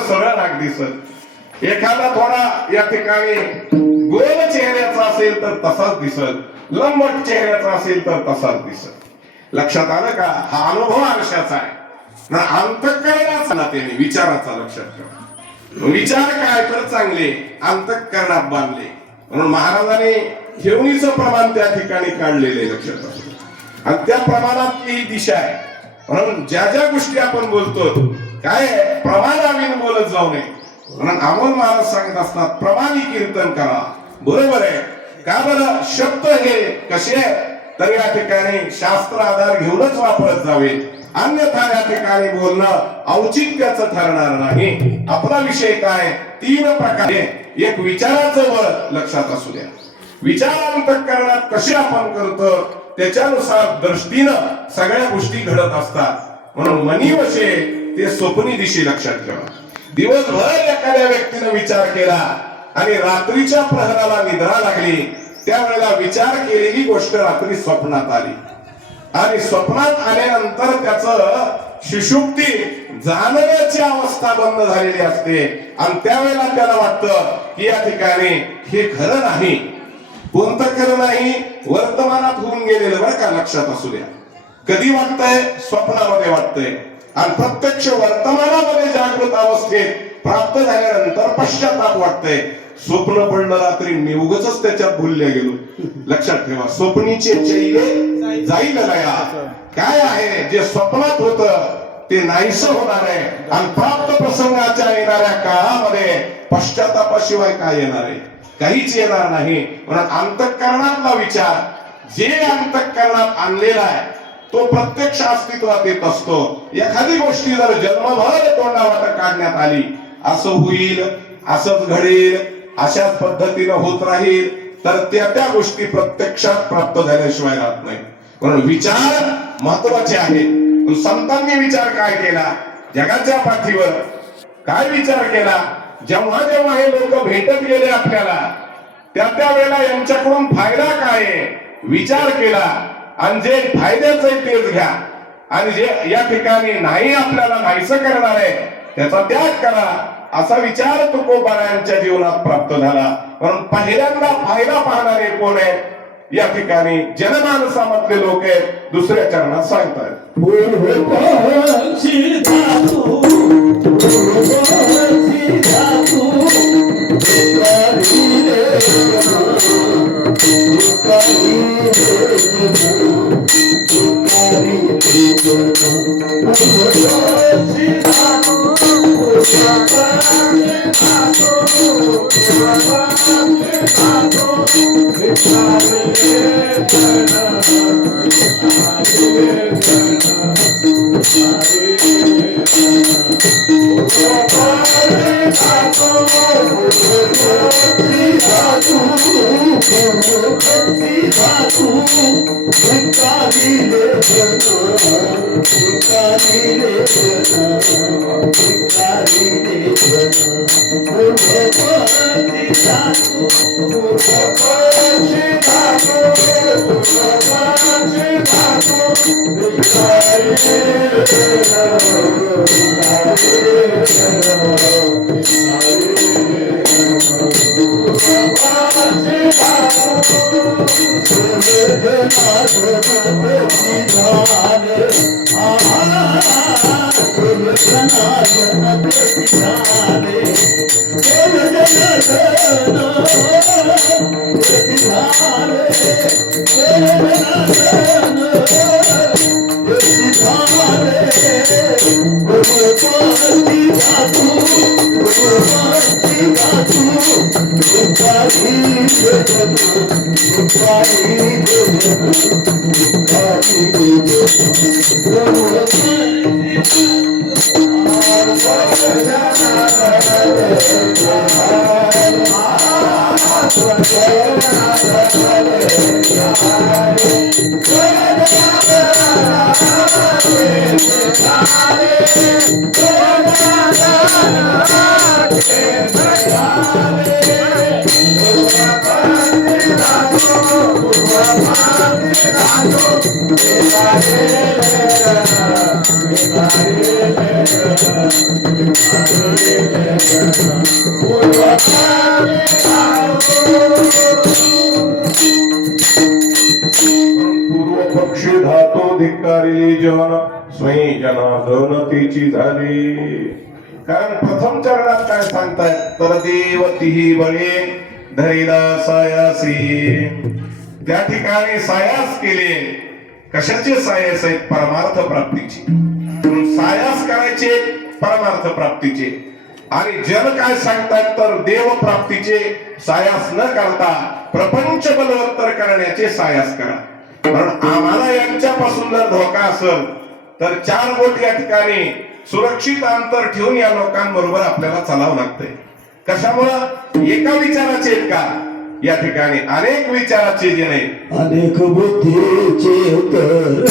सरळ नाक दिसत, एखादा थोडा या ठिकाणी गोल चेहऱ्याचा असेल तर तसाच दिसत, लंबट चेहऱ्याचा असेल तर तसाच दिसत. लक्षात आलं का? हा अनुभव आरशाचा आहे ना, अंतःकरणाचा ना, त्याने विचाराचा. लक्षात ठेवा, विचार काय तर चांगले अंतःकरणात बांधले, म्हणून महाराजांनी ठेवणीचं प्रमाण त्या ठिकाणी काढलेले. लक्षात असू, आणि त्या प्रमाणातली ही दिशा आहे. म्हणून ज्या ज्या गोष्टी आपण बोलतो काय प्रमाणाविन बोलत जाऊ नये. म्हणून अमोल महाराज सांगत असतात प्रमाणी कीर्तन करा. बरोबर आहे का? बरं, शब्द हे कसे तर या ठिकाणी शास्त्र आधार घेऊनच वापरत जावे, अन्यथा या ठिकाणी बोलणं औचित्याचं ठरणार नाही. आपला विषय काय? 3 प्रकारे. एक विचाराचं बळ. लक्षात असू द्या, विचार अंतःकरणात कसे आपण करतो त्याच्यानुसार दृष्टीनं सगळ्या गोष्टी घडत असतात. म्हणून मनी वशे ते स्वप्नी दिशी. लक्षात ठेवा, दिवसभर एखाद्या व्यक्तीने विचार केला आणि रात्रीच्या प्रहराला निद्रा लागली, त्यावेळेला विचार केलेली गोष्ट रात्री स्वप्नात आली, आणि स्वप्नात आल्यानंतर त्याचं सुषुप्ती जाणण्याची अवस्था बंद झालेली असते, आणि त्यावेळेला त्याला वाटतं की या ठिकाणी हे खरं नाही. कोणतं खरं नाही? वर्तमानात होऊन गेलेलं. बरं का? लक्षात असू द्या, कधी वाटतंय? स्वप्नामध्ये वाटतंय, आणि प्रत्यक्ष वर्तमानामध्ये जागृत अवस्थेत प्राप्त झाल्यानंतर पश्चाताप वाटतंय. स्वप्न पडलं रात्री, मी उगाचच त्याच्यात भुलले गेलो. लक्षात ठेवा, स्वप्नीचे चैले जाईल लया. काय आहे जे स्वप्नात होतं ते नाहीसं होणार आहे, आणि प्राप्त प्रसंगाच्या येणाऱ्या काळामध्ये पश्चातापाशिवाय काय येणार आहे? काहीच येणार नाही. म्हणून अंतःकरणातला विचार जे अंतःकरणात आणलेला आहे तो प्रत्यक्ष अस्तित्वात येत असतो. एखादी गोष्टी जर जन्मभर तोंडावाट काढण्यात आली, असं होईल, असंच घडेल, अशाच पद्धतीनं होत राहील, तर त्या गोष्टी प्रत्यक्षात प्राप्त झाल्याशिवाय राहत नाही. म्हणून विचार महत्वाचे आहेत. संतांनी विचार काय केला? जगाच्या पाठीवर काय विचार केला? जेव्हा जेव्हा हे लोक भेटत गेले आपल्याला, त्या वेळेला यांच्याकडून फायदा काय आहे विचार केला, आणि जे फायद्याचं आहे तेच घ्या, आणि जे या ठिकाणी नाही आपल्याला नाहीसं करणार आहे त्याचा त्याग करा, असा विचार तुकोबारायांच्या जीवनात प्राप्त झाला. म्हणून पहिल्यांदा फायदा पाहणारे कोण आहे? या ठिकाणी जनमानसामधले लोक आहेत. दुसऱ्या चरणात सांगतात Thank you. पूर्व पक्षी धातो धिक्कारी जन स्वयं जनार्दन तिची झाली. कारण प्रथम चरणात काय सांगतायत तर देव तिही बळे धरिला सायासी. त्या ठिकाणी सायास केले. कशाचे सायास आहेत? परमार्थ प्राप्तीचे. सायास करायचे परमार्थ प्राप्तीचे. आणि जन काय सांगतात तर देव प्राप्तीचे सायास न करता प्रपंच बलवत्तर करण्याचे सायास करा. कारण आम्हाला यांच्यापासून जर धोका असेल तर 4 बोट या ठिकाणी सुरक्षित अंतर ठेवून या लोकांबरोबर आपल्याला चालावं लागतंय. कशामुळं? एका विचाराचे आहेत का? या ठिकाणी अनेक विचाराचे जे नाही, अनेक बुद्धीचे तर